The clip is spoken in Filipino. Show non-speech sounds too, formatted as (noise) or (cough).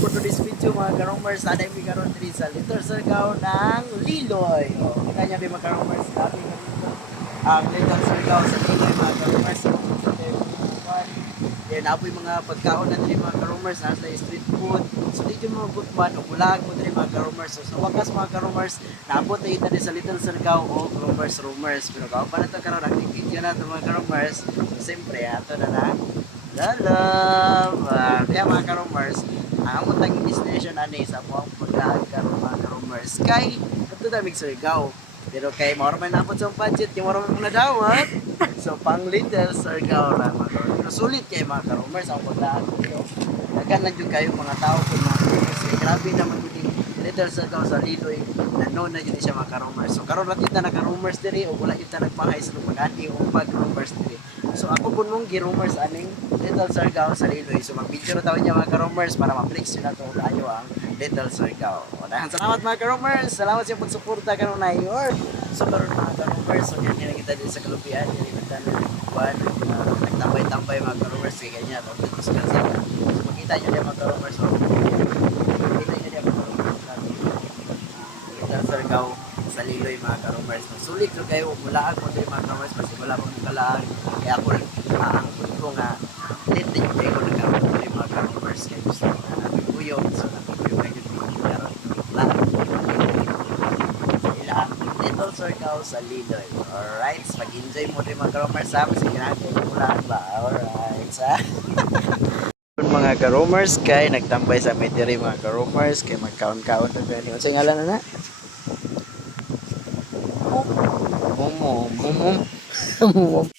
for today's video mga karomers. Sana yung karon diri sa Little Surigao ng Liloy. O, kanya din mga karomers. Sabi nga dito. Ang Little Surigao sa Liloy mga karomers. So, Yan, napoy mga pagkaon na diri mga karomers. Nasa street food. So, dito mga butman o bulag mo diri mga karomers. So, sa wakas mga karomers, naabot na ito sa Little Surigao o Rumors Rumors. Pero kao pa na ito karon ang video na ito mga karomers. So, siyempre, ato na na. Love! Ah, kaya mga karomers, ang destination ani sa buong paglaag karon mga karomers. Kay, ito na big Surigao. Pero kay maorman na po sa budget, yung maorman mong nadawat. So, pang little Surigao lang mga. Pero sulit kay mga karomers ang paglaag dito. Dagan lang yung kayo mga tao po mga karomers. Kaya grabe naman din little Surigao sa Liloy na known na yun siya mga karomers. So, karon lang kita naka-rumors diri o wala kita nagpahay sa pag-ati o pag-rumors diri. Ako po mong gi-rumors aning Little Surigao sa Liloy. So mag-video na tayo niya mga ka-rumors para ma-flex nyo na to kayo ang Little Surigao. O dahan salamat mga ka-rumors. Salamat sa pagsuporta karon na your. So karon mga ka-rumors, so yan yan kita din sa Kalupian, yan kita na kuan uh, nagtambay-tambay mga ka-rumors kay ganyan to dito sa. So makita niyo din mga ka-rumors. So makita niyo din mga ka-rumors natin. Ah, Little Surigao sa Liloy mga ka-rumors. Sulit ko kayo mula ako din mga ka-rumors kasi wala akong kalaang kaya ako uh, ang point ko nga din kayo ko nagkaroon ko yung mga ka-rumors. Kaya gusto ko na natin kuyo so natin kuyo kayo yung karoon lahat ilang little circle sa Liloy alright mag-enjoy mo din mga ka-rumors ha? Kasi ginagawa ko ba? Alright sa (laughs) mga ka-rumors kay nagtambay sa Metiri mga ka-rumors kay magkaon-kaon na gani unsa ngalan na na Бум-бум-бум-бум.